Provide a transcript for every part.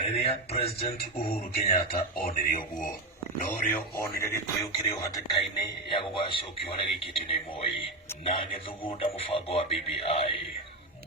Riria President Uhuru Kenyatta onire uguo norio onire Gikuyu kiri hatikaini ya gugacukio haria gikitio ni Moi na agithugunda mubango wa BBI.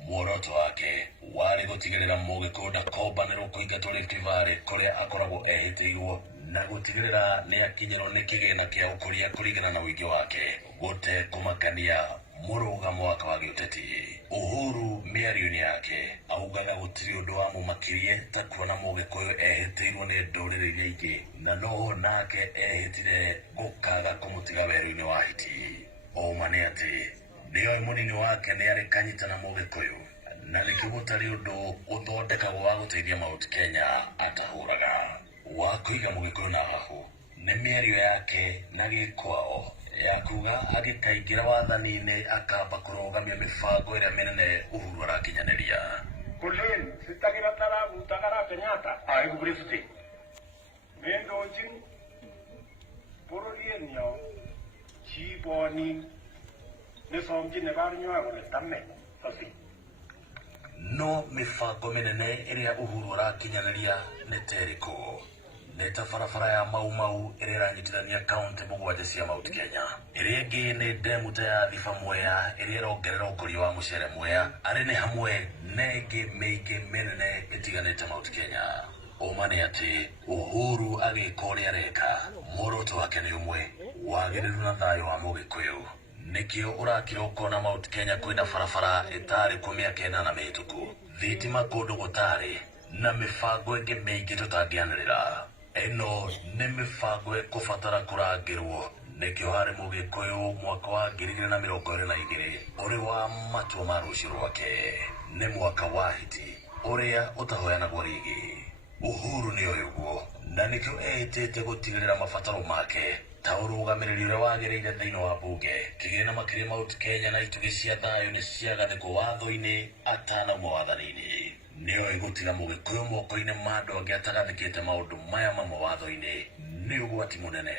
Muoroto wake wari gutigirira Mugikuyu ndakombanirwo kuingatwo Rift Valley kuria akoragwo ehitiirwo na gutigirira ni akinyirwo ni kigina kia ukuria kuringana na uingi wake gute kumakania murugamo wake wa giuteti. Uhuru miario-ini yake augaga gutiri undu wa mumakirie ta kuona Mugikuyu ehitiirwo ni nduriri iria ingi na no nake ehitire gukaga kumutiga weru-ini wa hiti. Oma ni ati nio munini wake ni ari kanyitana Mugikuyu na rĩngĩ gũtarĩ ũndũ ũthondekagwo wa gũteithia Mount Kenya atahũraga. Wa kũiga Mũgĩkũyũ na hahu nĩ mĩario yake na gĩkwao ya kuga agĩkaingĩra wathani-inĩ akamba kũrũgamia mĩbango ĩrĩa mĩnene Uhuru arakinyanĩria. Kulen sitagira tarabu tagara Kenyatta aigubrifti mendojin porolienyo chiboni nesomji ne barnywa wala tamme sasi. No mibango minene iria Uhuru arakinyanĩria nĩ teriko nĩ ta barabara ya Mau Mau ĩrĩa ĩranyitithania kaunti mũgwanja cia Mount Kenya. Ĩrĩa ĩngĩ nĩ ndemu ta ya Thiba Mwea ĩrĩa ĩrongerera ũkũria wa mũcere Mwea. Arĩ nĩ hamwe na ĩngĩ mĩingĩ mĩnene ĩtiganĩte Mount Kenya. Ũma nĩ atĩ Uhuru agĩka ũrĩa areka muoroto wake nĩ ũmwe, wagĩrĩru na thayũ wa Mũgĩkũyũ. Nikio urakira ukona Mount Kenya kwina barabara itari kwa miaka 8 mihituku, thitima kundu gutari na mibango ingi mingi tutangianirira. Eno ni mibango ikubatara kurangirwo nikio hari Mũgĩkũyũ mwaka wa 2022 uri wa matua ma rucio rwake ni mwaka wa hiti uria utahoyanagwo rigi. Uhuru ni oyuguo na nikio ehitite gutigirira mabataro make ta ũrũgamĩrĩri ũrĩa wagĩrĩire thĩinĩ wa mbunge. Kĩgĩna makĩria Mount Kenya na itugĩ cia thayũ nĩ ciagathĩkwo watho-inĩ atanauma wathani-inĩ. Nĩoĩ gũtiga Mũgĩkũyũ moko-inĩ ma andũ angĩ atagathĩkĩte maũndũ maya mamwe watho-inĩ nĩ ũgwati mũnene.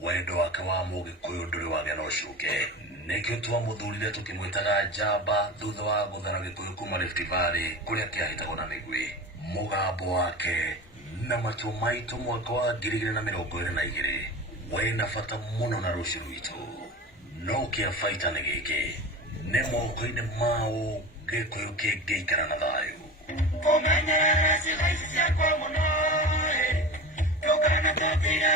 Wendo wake wa Mũgĩkũyũ ndũrĩ wagĩa na ũcuke, nĩkĩo twamũthurire tũkĩmwĩtaga njamba thutha wa gũthara Gĩkũyũ kuma Rift Valley kũrĩa kĩahĩtagwo na mĩguĩ. Mũgambo wake na matua maitũ mwaka wa 2022 wena bata muno na rucio rwitũ, no kĩabaita nĩ gĩkĩ nĩ moko-inĩ mao Gĩkũyũ kĩngĩikara na thayũ. Kũmenyerera ciĩga ici ciakwa mũno, tũkanatũtigĩra